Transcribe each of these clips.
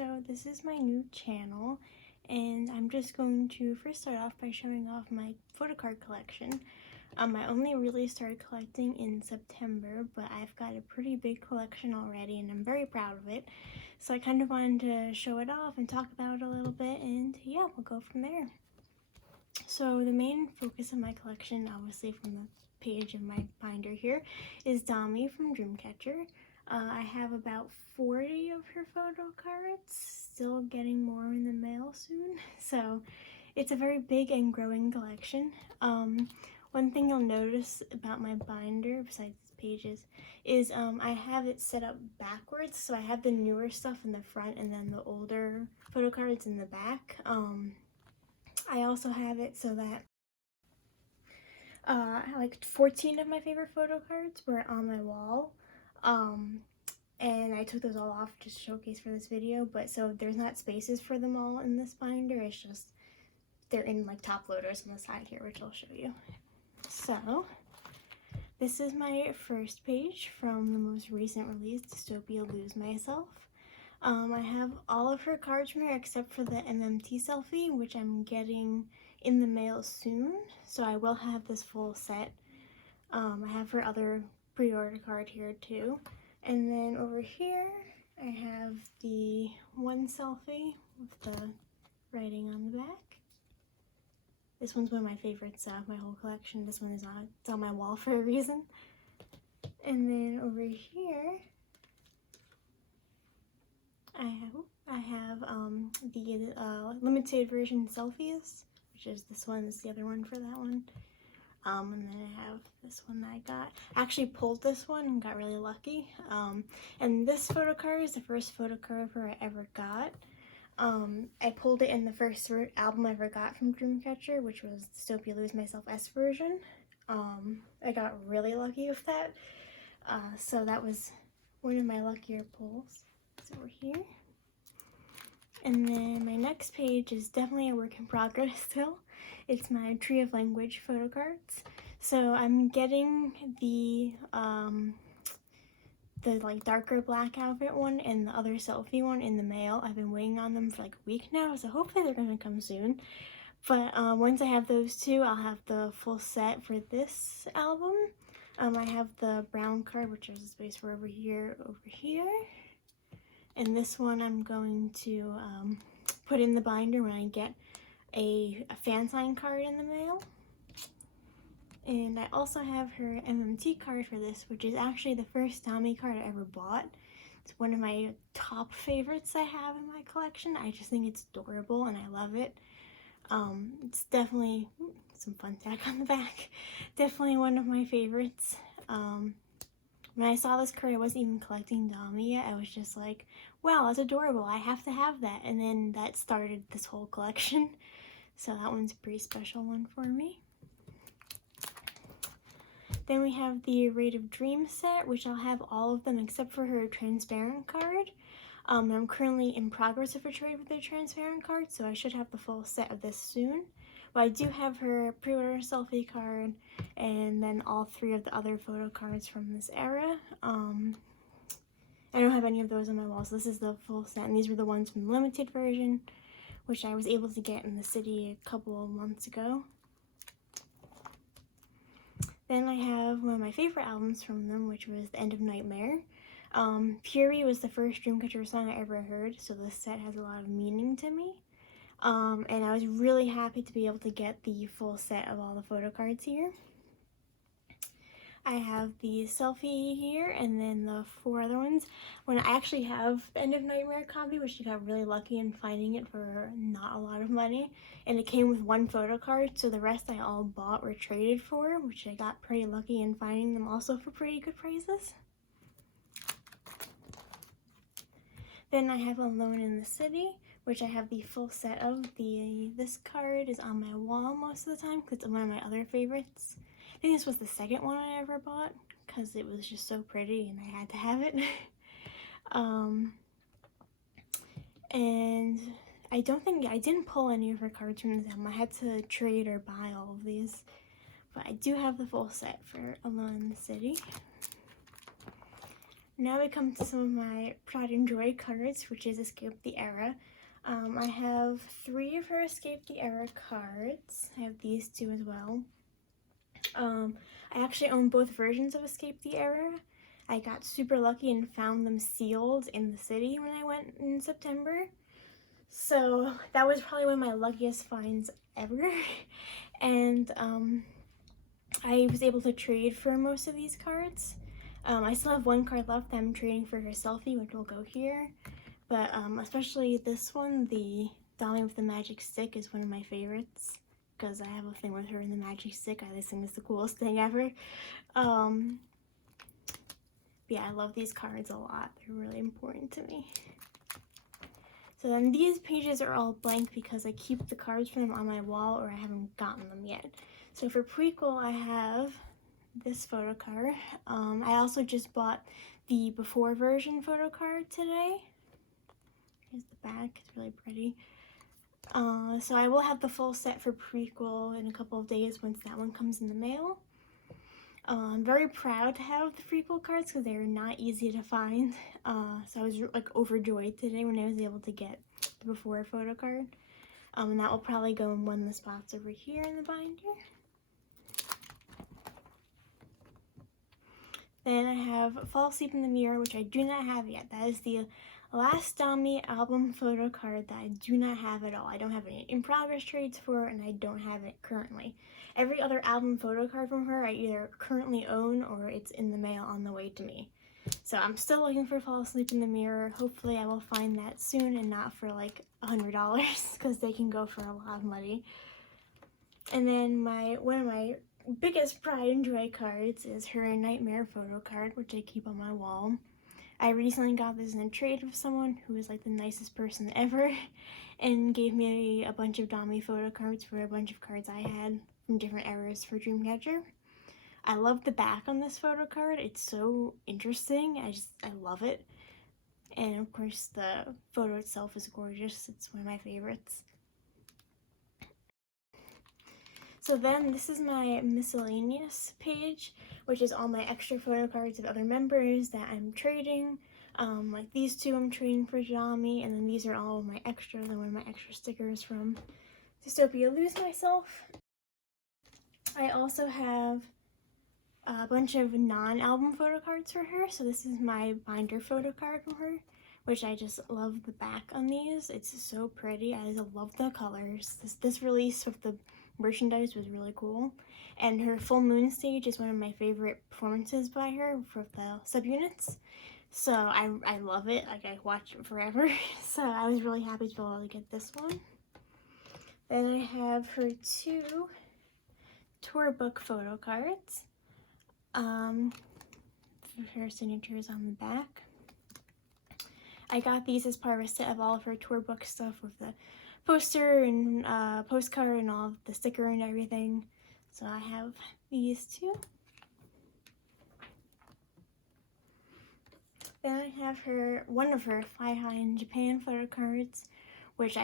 so this is my new channel, and I'm just going to first start off by showing off my photo card collection. I only really started collecting in September, but I've got a pretty big collection already, and I'm very proud of it. So I kind of wanted to show it off and talk about it a little bit, and yeah, we'll go from there. So the main focus of my collection, obviously from the page in my binder here, is Dami from Dreamcatcher. I have about 40 of her photo cards, still getting more in the mail soon, so it's a very big and growing collection. One thing you'll notice about my binder, besides the pages, is I have it set up backwards, so I have the newer stuff in the front and then the older photo cards in the back. I also have it so that like 14 of my favorite photo cards were on my wall, and I took those all off just to showcase for this video, but so there's not spaces for them all in this binder, it's just they're in like top loaders on the side here, which I'll show you. So this is my first page from the most recent release, Dystopia Lose Myself. I have all of her cards from here except for the MMT selfie, which I'm getting in the mail soon, so I will have this full set. I have her other pre-order card here too. And then over here I have the one selfie with the writing on the back. This one's one of my favorites of my whole collection. This one is it's on my wall for a reason. And then over here I have the limited version selfies, which is this one, is the other one for that one. And then I have this one that I got. I actually pulled this one and got really lucky. And this photo card is the first photo card of her I ever got. I pulled it in the first album I ever got from Dreamcatcher, which was Dystopia Lose Myself S version. I got really lucky with that. So that was one of my luckier pulls. It's over here. And then my next page is definitely a work in progress still. It's my Tree of Language photo cards. So I'm getting the like darker black outfit one and the other selfie one in the mail. I've been waiting on them for like a week now, so hopefully they're gonna come soon. But once I have those two, I'll have the full set for this album. I have the brown card, which there's a space for over here. And this one I'm going to put in the binder when I get a fan sign card in the mail. And I also have her MMT card for this, which is actually the first Dami card I ever bought. It's one of my top favorites I have in my collection. I just think it's adorable and I love it. It's definitely some fun tack on the back. Definitely one of my favorites. When I saw this card, I wasn't even collecting Dami yet. I was just like, wow, that's adorable. I have to have that. And then that started this whole collection. So that one's a pretty special one for me. Then we have the Rate of Dream set, which I'll have all of them except for her transparent card. I'm currently in progress of a trade with the transparent card, so I should have the full set of this soon. But I do have her pre-order selfie card and then all three of the other photo cards from this era. I don't have any of those on my wall, so this is the full set, and these were the ones from the limited version, which I was able to get in the city a couple of months ago. Then I have one of my favorite albums from them, which was The End of Nightmare. Fury was the first Dreamcatcher song I ever heard, so this set has a lot of meaning to me. And I was really happy to be able to get the full set of all the photo cards here. I have the selfie here and then the four other ones. When I actually have the End of Nightmare copy, which I got really lucky in finding it for not a lot of money, and it came with one photo card, so the rest I all bought or traded for, which I got pretty lucky in finding them also for pretty good prices. Then I have Alone in the City, which I have the full set of. This card is on my wall most of the time because it's one of my other favorites. I think this was the second one I ever bought because it was just so pretty and I had to have it. And I didn't pull any of her cards from this album. I had to trade or buy all of these. But I do have the full set for Alone in the City. Now we come to some of my Pride and Joy cards, which is Escape the Era. I have 3 of her Escape the Era cards. I have these 2 as well. I actually own both versions of Escape the Era. I got super lucky and found them sealed in the city when I went in September. So that was probably one of my luckiest finds ever. And I was able to trade for most of these cards. I still have 1 card left that I'm trading for her selfie, which will go here. But especially this one, the Dami with the magic stick, is one of my favorites because I have a thing with her and the magic stick. I just think it's the coolest thing ever. Yeah, I love these cards a lot. They're really important to me. So then these pages are all blank because I keep the cards from them on my wall or I haven't gotten them yet. So for prequel, I have this photo card. I also just bought the before version photo card today. Here's the back, it's really pretty. So I will have the full set for prequel in a couple of days once that one comes in the mail. I'm very proud to have the prequel cards because they're not easy to find. So I was like overjoyed today when I was able to get the before photo card. And that will probably go in one of the spots over here in the binder. Then I have Fall Asleep in the Mirror, which I do not have yet. That is the last Dami album photo card that I do not have at all. I don't have any in-progress trades for it, and I don't have it currently. Every other album photo card from her I either currently own or it's in the mail on the way to me. So I'm still looking for Fall Asleep in the Mirror. Hopefully I will find that soon and not for like $100 because they can go for a lot of money. And then one of my biggest Pride and Joy cards is her Nightmare photo card, which I keep on my wall. I recently got this in a trade with someone who was like the nicest person ever and gave me a bunch of Dami photo cards for a bunch of cards I had from different eras for Dreamcatcher. I love the back on this photo card. It's so interesting. I love it. And of course the photo itself is gorgeous. It's one of my favorites. So then this is my miscellaneous page, which is all my extra photo cards of other members that I'm trading. Like these 2 I'm trading for Dami, and then these are all of my extras and one of my extra stickers from Dystopia Lose Myself. I also have a bunch of non-album photo cards for her. So this is my binder photo card from her, which I just love the back on these. It's so pretty. I just love the colors. This release with the merchandise was really cool, and her full moon stage is one of my favorite performances by her for the subunits, so I love it. Like I watch it forever. So I was really happy to be able to get this one. Then I have her 2 tour book photo cards. Her signatures on the back. I got these as part of a set of all of her tour book stuff with the poster and postcard and all of the sticker and everything. So I have these 2. Then I have one of her Fly High in Japan photo cards, which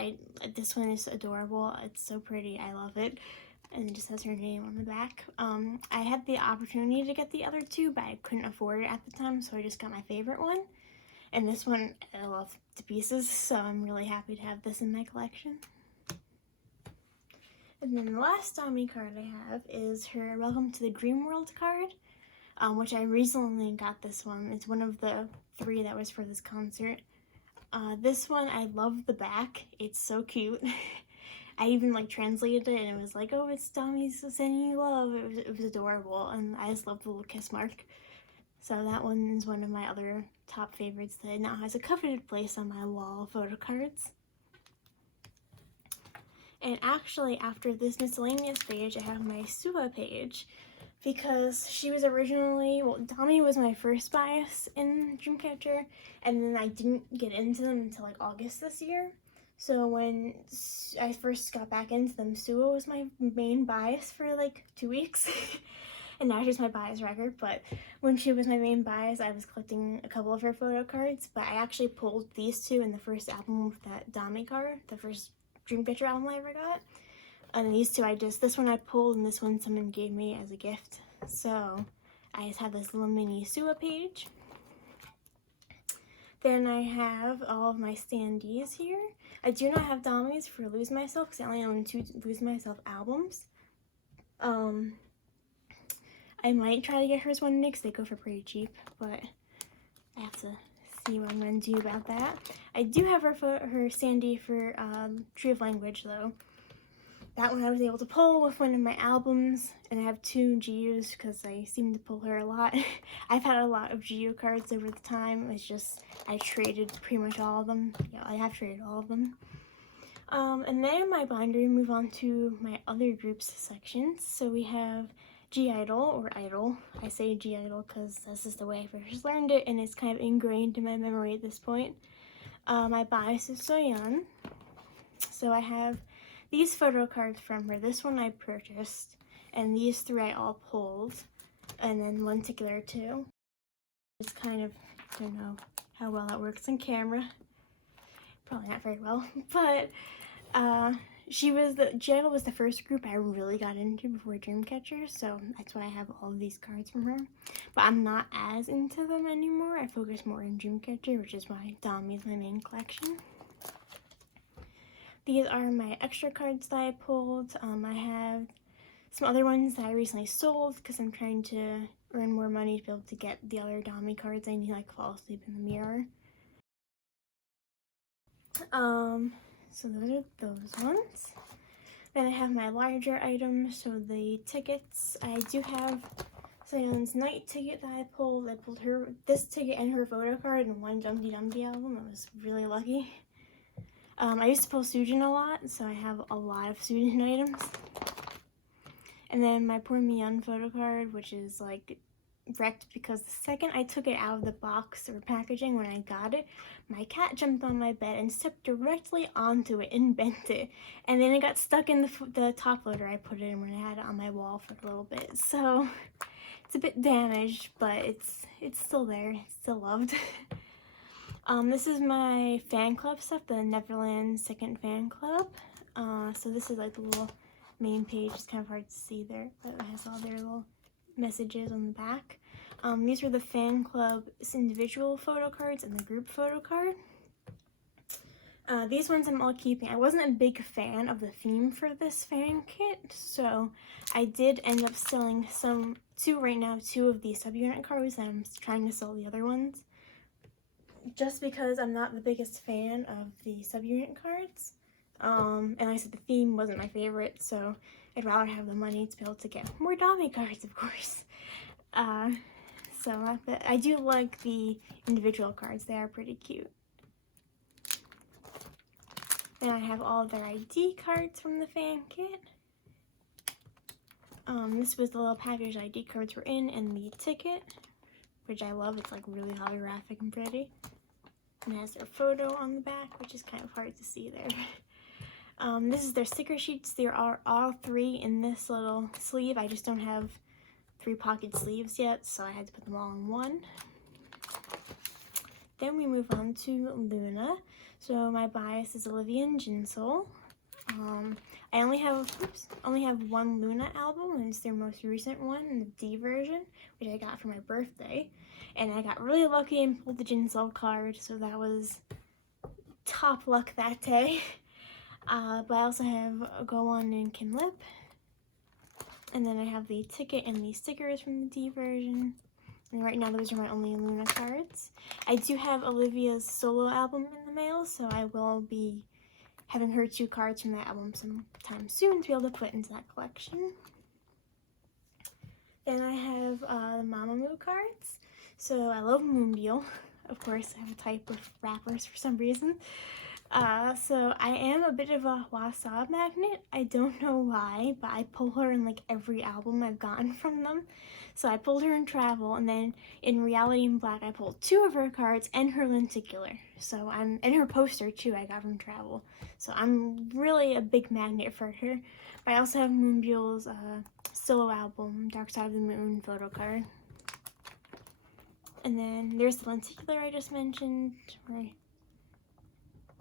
this one is adorable. It's so pretty. I love it. And it just has her name on the back. I had the opportunity to get the other 2, but I couldn't afford it at the time, so I just got my favorite one. And this one I love to pieces, so I'm really happy to have this in my collection. And then the last Dami card I have is her Welcome to the Dream World card, which I recently got this one. It's one of the 3 that was for this concert. This one, I love the back. It's so cute. I even like translated it and it was like, oh, it's Dami's sending you love. It was adorable, and I just love the little kiss mark. So that one is one of my other top favorites that now has a coveted place on my wall of photo cards. And actually, after this miscellaneous page, I have my Suwa page, because she was originally, well, Dami was my first bias in Dreamcatcher, and then I didn't get into them until like August this year. So when I first got back into them, Suwa was my main bias for like 2 weeks. And now she's my bias record, but when she was my main bias, I was collecting a couple of her photo cards, but I actually pulled these 2 in the first album with that Dami card, the first Dreamcatcher album I ever got. And these 2 this one I pulled, and this one someone gave me as a gift. So I just have this little mini Suwa page. Then I have all of my standees here. I do not have Dami's for Lose Myself because I only own 2 Lose Myself albums. I might try to get hers one day because they go for pretty cheap, but I have to see what I'm going to do about that. I do have her standee for Tree of Language though. That one I was able to pull with one of my albums, and I have 2 GUs because I seem to pull her a lot. I've had a lot of GU cards over the time. It's just I traded pretty much all of them. Yeah, I have traded all of them. And then in my binder, we move on to my other groups sections. So we have G-Idol, or Idol. I say G-Idol because this is the way I first learned it, and it's kind of ingrained in my memory at this point. My bias is Soyeon. So I have these photo cards from her. This one I purchased, and these 3 I all pulled, and then one particular 2. It's kind of, I don't know how well that works on camera. Probably not very well, but G-Idol was the first group I really got into before Dreamcatcher, so that's why I have all of these cards from her. But I'm not as into them anymore. I focus more on Dreamcatcher, which is why Dami is my main collection. These are my extra cards that I pulled. I have some other ones that I recently sold because I'm trying to earn more money to be able to get the other Dami cards I need, like Fall Asleep in the Mirror. So those are those ones. Then I have my larger items, so the tickets. I do have Soyeon's night ticket that I pulled. I pulled her this ticket and her photo card in one Dumpty Dumpty album. I was really lucky. I used to pull Sujin a lot, so I have a lot of Sujin items. And then my Poor Miyeon photo card, which is like wrecked because the second I took it out of the box or packaging when I got it, my cat jumped on my bed and stepped directly onto it and bent it. And then it got stuck in the top loader I put it in when I had it on my wall for a little bit. So it's a bit damaged, but it's still there. It's still loved. This is my fan club stuff, the Neverland Second Fan Club. So this is like the little main page. It's kind of hard to see there, but it has all their little messages on the back. These were the fan club's individual photo cards and the group photo card. These ones I'm all keeping. I wasn't a big fan of the theme for this fan kit, so I did end up selling two of the subunit cards, and I'm trying to sell the other ones. Just because I'm not the biggest fan of the subunit cards. And like I said, the theme wasn't my favorite, so I'd rather have the money to be able to get more Dami cards, of course. So I do like the individual cards. They are pretty cute. Then I have all of their ID cards from the fan kit. This was the little package ID cards were in, and the ticket, which I love. It's like really holographic and pretty. And it has their photo on the back, which is kind of hard to see there. This is their sticker sheets. There are all 3 in this little sleeve. I just don't have 3 pocket sleeves yet, so I had to put them all in one. Then we move on to Luna. So my bias is Olivia and Jinsol. I only have one Luna album, and it's their most recent one, the D version, which I got for my birthday. And I got really lucky and pulled the Jinsol card, so that was top luck that day. But I also have Go On and Kim Lip. And then I have the ticket and the stickers from the D version. And right now those are my only Luna cards. I do have Olivia's solo album in the mail, so I will be having her 2 cards from that album sometime soon to be able to put into that collection. Then I have the Mamamoo cards. So I love Moonbyul. Of course, I have a type of wrappers for some reason. So I am a bit of a Hwasa magnet. I don't know why, but I pull her in like every album I've gotten from them. So I pulled her in Travel, and then in Reality in Black I pulled 2 of her cards and her lenticular. So and her poster too I got from Travel. So I'm really a big magnet for her. But I also have Moonbyul's solo album, Dark Side of the Moon photo card. And then there's the lenticular I just mentioned, where I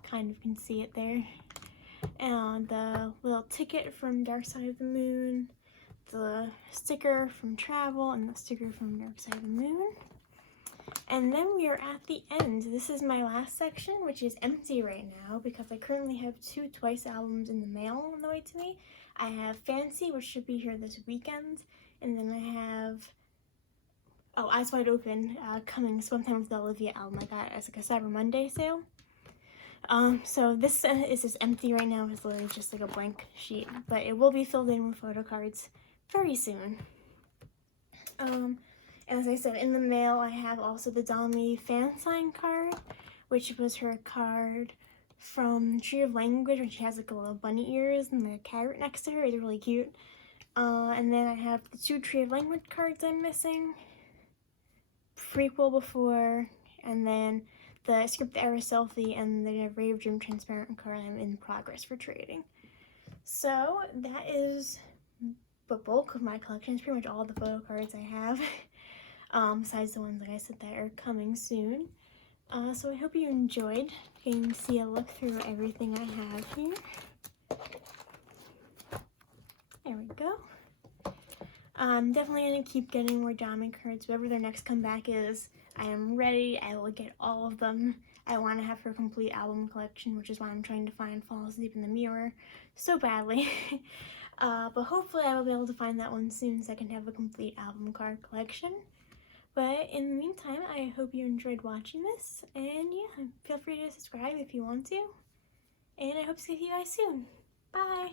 kind of can see it there. And the little ticket from Dark Side of the Moon, the sticker from Travel, and the sticker from Dark Side of the Moon. And then we are at the end. This is my last section, which is empty right now because I currently have 2 Twice albums in the mail on the way to me. I have Fancy, which should be here this weekend, and then I have Eyes Wide Open, coming sometime with the Olivia album. I got it as like a Cyber Monday sale. So this is just empty right now. It's literally just like a blank sheet, but it will be filled in with photo cards very soon. As I said, in the mail, I have also the Dami fan sign card, which was her card from Tree of Language, when she has like a little bunny ears and the carrot next to her. It's really cute. And then I have the 2 Tree of Language cards I'm missing. Prequel before, and then the Script Error Selfie and the Rave Dream Transparent card I'm in progress for trading. So that is the bulk of my collection. It's pretty much all the photo cards I have, besides the ones, like I said, that are coming soon. So I hope you enjoyed getting to see a look through everything I have here. There we go. I'm definitely going to keep getting more Dami cards. Whatever their next comeback is, I am ready. I will get all of them. I want to have her complete album collection, which is why I'm trying to find Fall Asleep in the Mirror so badly. But hopefully I will be able to find that one soon so I can have a complete album card collection. But in the meantime, I hope you enjoyed watching this. And yeah, feel free to subscribe if you want to. And I hope to see you guys soon. Bye!